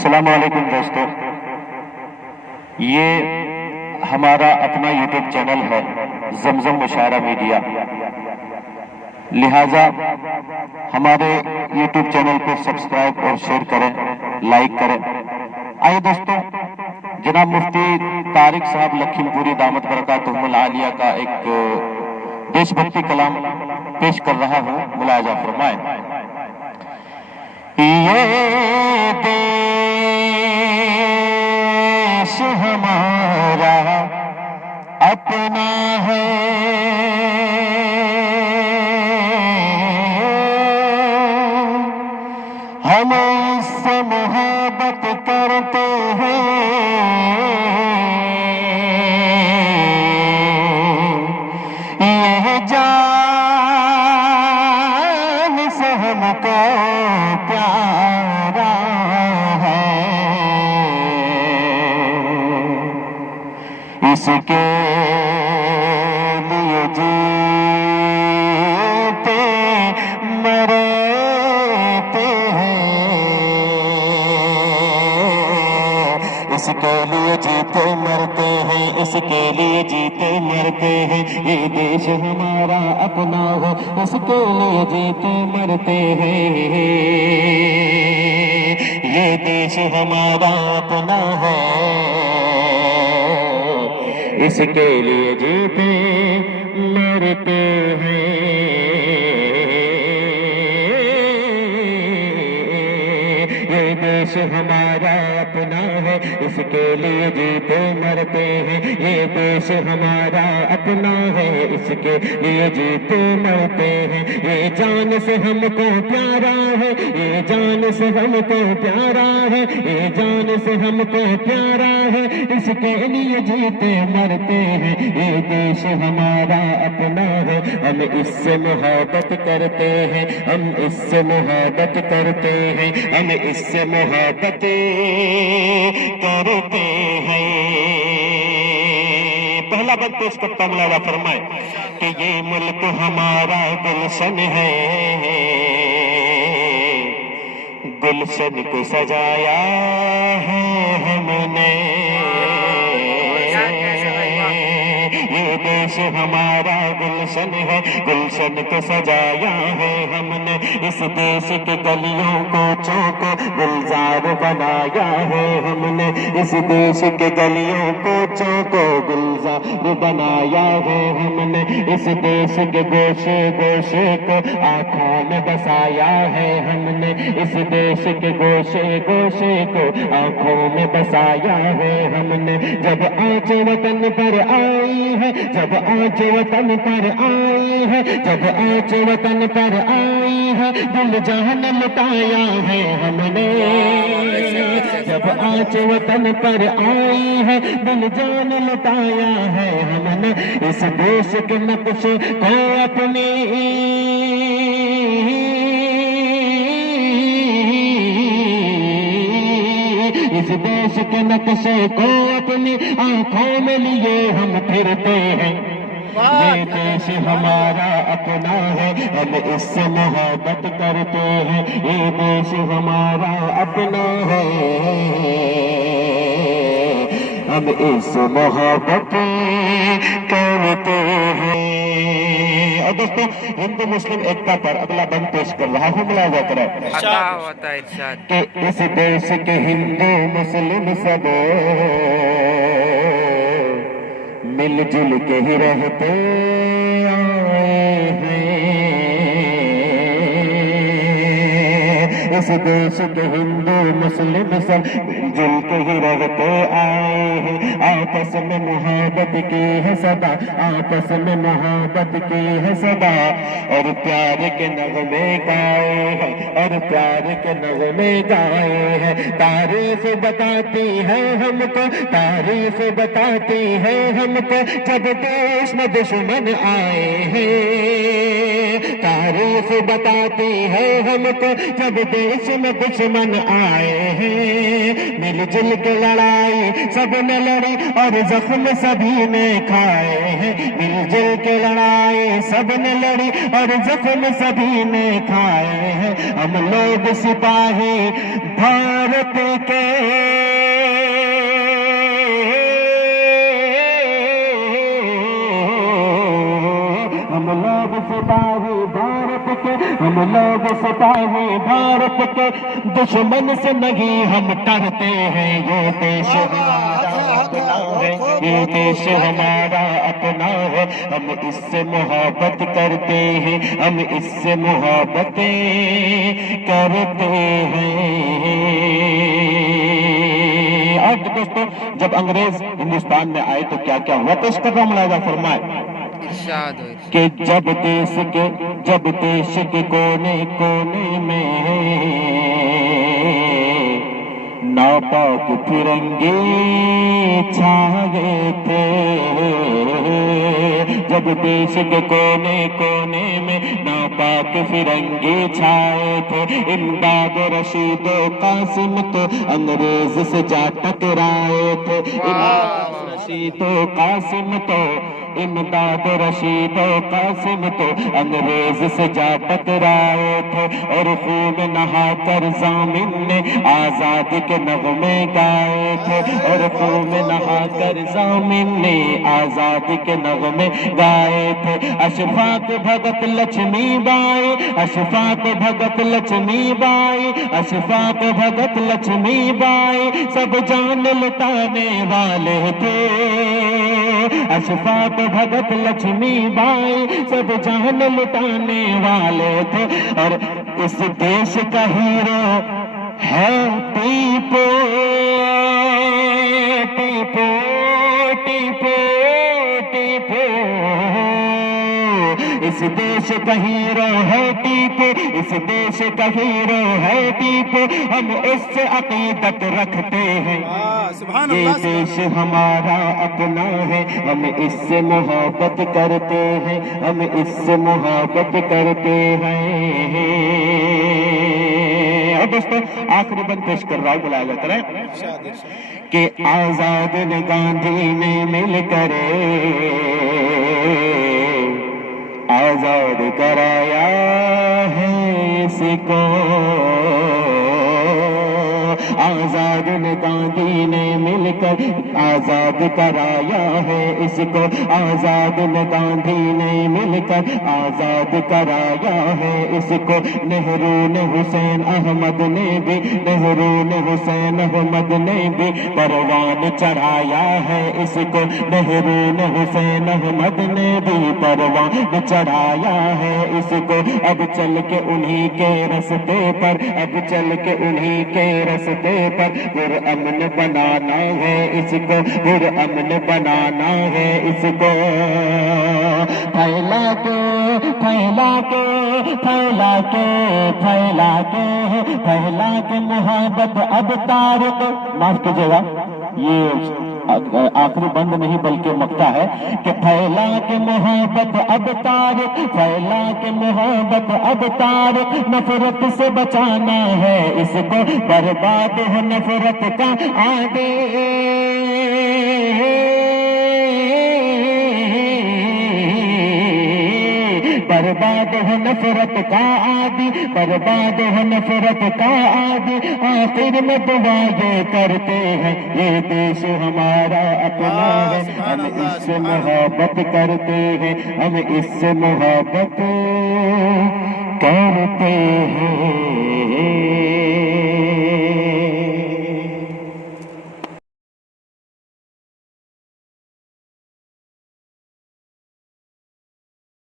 السلام علیکم دوستو، یہ ہمارا اپنا یوٹیوب چینل ہے زمزم مشاعرہ میڈیا، لہٰذا ہمارے یوٹیوب چینل کو سبسکرائب اور شیئر کریں، لائک کریں۔ آئیے دوستو، جناب مفتی طارق صاحب لکھیم پوری دامت برکاتہم العالیہ کا ایک دیش بھکتی کلام پیش کر رہا ہوں، ملاحظہ فرمائیں۔ یہ دیش ہمارا اپنا ہے، ہم اس سے محبت کرتے ہیں، یہ جان سے ہم کو پیارا ہے، اس کے لیے جیتے مرتے ہیں، اس کے لیے جیتے مرتے ہیں، اس کے لیے جیتے مرتے ہیں، یہ دیش ہمارا اپنا ہے، اس کے لیے جیتے مرتے ہیں، یہ دیش ہمارا اپنا ہے، اس کے لیے جیتے مرتے ہیں، یہ دیش ہمارا اپنا ہے، اس کے لیے جیتے مرتے ہیں، یہ دیش ہمارا اپنا ہے، اس کے لیے جیتے مرتے ہیں، یہ جان سے ہم کو پیارا ہے، یہ جان سے ہم کو پیارا ہے، یہ جان سے ہم کو پیارا ہے، اس کے لیے جیتے مرتے ہیں، یہ دیش ہمارا اپنا ہے، ہم اس سے محبت کرتے ہیں، ہم اس سے محبت کرتے ہیں، ہم اس سے محبت کرتے ہیں۔ پہلا بند پیش کرتا ہوں، ملاحظہ فرمائے کہ یہ ملک ہمارا گلشن ہے، گلشن کو سجایا ہے ہم نے، یہ دیش ہمارا گلشن ہے، گلشن کو سجایا ہے ہم نے، اس دیش کے گلیوں کو چوکو گلزار بنایا ہے ہم نے، اس دیش کے گلیوں کو چوکو گلزار بنایا ہے ہم نے، اس دیش کے گوشے گوشے کو آنکھوں میں بسایا ہے ہم نے، اس دیش کے گوشے گوشے کو آنکھوں میں بسایا ہے ہم نے، جب آنچ وطن پر آئی ہے، جب آنچ وطن پر آئی ہے، جب آنچ وطن پر آئی ہے، دل جان لٹایا ہے ہم نے، جب آنچ وطن پر آئی ہے، دل جان لٹایا ہے ہم نے، اس دیش کے نقش کو اپنی اس دیش کے نقشے کو اپنی آنکھوں میں لیے ہم پھرتے ہیں، یہ دیش ہمارا اپنا ہے، ہم اس سے محبت کرتے ہیں، یہ دیش ہمارا اپنا ہے، ہم اس سے محبت کرتے ہیں۔ اور دوستو، ہندو مسلم ایکتا پر اگلا بند پیش کر رہا ہوں، ملاحظہ کریں کہ اس دیش کے ہندو مسلم سب مل جل کے ہی رہتے آئے ہیں، اس دیش کے ہندو مسلم سب جل کے ہی رہتے آئے ہیں، آپس میں محبت کی ہے صدا، آپس میں محبت کی ہے صدا، اور پیار کے نغمے گائے ہیں، اور پیار کے نغمے گائے ہیں، تعریف بتاتی ہے ہم کو، تعریف بتاتی ہے ہم کو، جب دیش میں دشمن آئے ہیں، تعریف بتاتی ہے ہم کو، جب دیش میں دشمن آئے ہیں، مل جل کے لڑائی سب نے لڑی اور زخم سبھی نے کھائے ہیں، مل جل کے لڑائی سب نے لڑی اور زخم سبھی نے کھائے ہیں، ہم لوگ سپاہی بھارت کے، ہم لوگ سپاہی بھارت کے، ہم لوگ سپاہی بھارت کے، دشمن سے نہیں ہم ڈرتے ہیں، یہ دیش ہمارا اپنا ہے، یہ دیش ہمارا اپنا ہے، ہم اس سے محبت کرتے ہیں، ہم اس سے محبتیں کرتے ہیں۔ اور دوستو جب انگریز ہندوستان میں آئے تو کیا کیا ہوا، تو اس کا ملاحظہ فرمائے کہ جب دیش کے کونے کونے میں ناپاک فرنگی چھا گئے تھے، جب دیش کے کونے کونے میں ناپاک فرنگی چھائے تھے، امداد رشید و قاسم تو انگریز سے جا ٹکرائے تھے، امداد رشید و قاسم تو، امداد رشید و قاسم تو انگریز سے جا ٹکرائے تھے، اور خون نہا کر ضامن نے آزادی کے نغمے گائے تھے، اور خون نہا کر ضامن نے آزادی کے نغمے گائے تھے، اشفاق بھگت لکشمی بائی، اشفاق بھگت لکشمی بائی، اشفاق بھگت لکشمی بائی سب جان لٹانے والے تھے، اشفاق بھگت لکشمی بائی سب جان لٹانے والے تھے، اور اس دیش کا ہیرو ہے ٹیپو، ٹیپو ٹیپو ٹیپو، اس دیش کا ہیرو ہے ٹیپو، اس دیش کا ہیرو ہے ٹیپو، ہم اس سے عقیدت رکھتے ہیں، یہ دیش ہمارا اپنا ہے، ہم اس سے محبت کرتے ہیں، ہم اس سے محبت کرتے ہیں۔ اور دوستو آخری بند پیش کر رہا ہوں، بلایا جاتا ہے کہ آزاد نے گاندھی نے مل کر آزاد کرایا ہے اس کو، آزاد نے گاندھی نے مل کر آزاد کرایا ہے اس کو، آزاد نے گاندھی نے مل کر آزاد کرایا ہے اس کو، نہرو نے حسین احمد نے بھی، نہرو نے حسین احمد نے بھی پروان چڑھایا ہے اس کو، نہرو نے حسین احمد نے بھی پروان چڑھایا ہے اس کو، اب چل کے انہی کے رستے پر، اب چل کے انہی کے رستے پر پرامن بنانا ہے اس کو، پرامن بنانا ہے اس کو، پھیلا کے پھیلا کے پھیلا کے پھیلا کے پھیلا کے محبت اب طارق، معاف کیجیے گا یہ آخری بند نہیں بلکہ مقطع ہے کہ پھیلا کے محبت اب طارق، پھیلا کے محبت اب طارق، نفرت سے بچانا ہے اس کو، برباد ہو نفرت کا عادی، برباد ہو نفرت کا عادی، برباد ہو نفرت کا عادی، آخر میں دعا یہ کرتے ہیں یہ دیش ہمارا اپنا ہے، ہم اس سے محبت کرتے ہیں، ہم اس سے محبت کرتے ہیں۔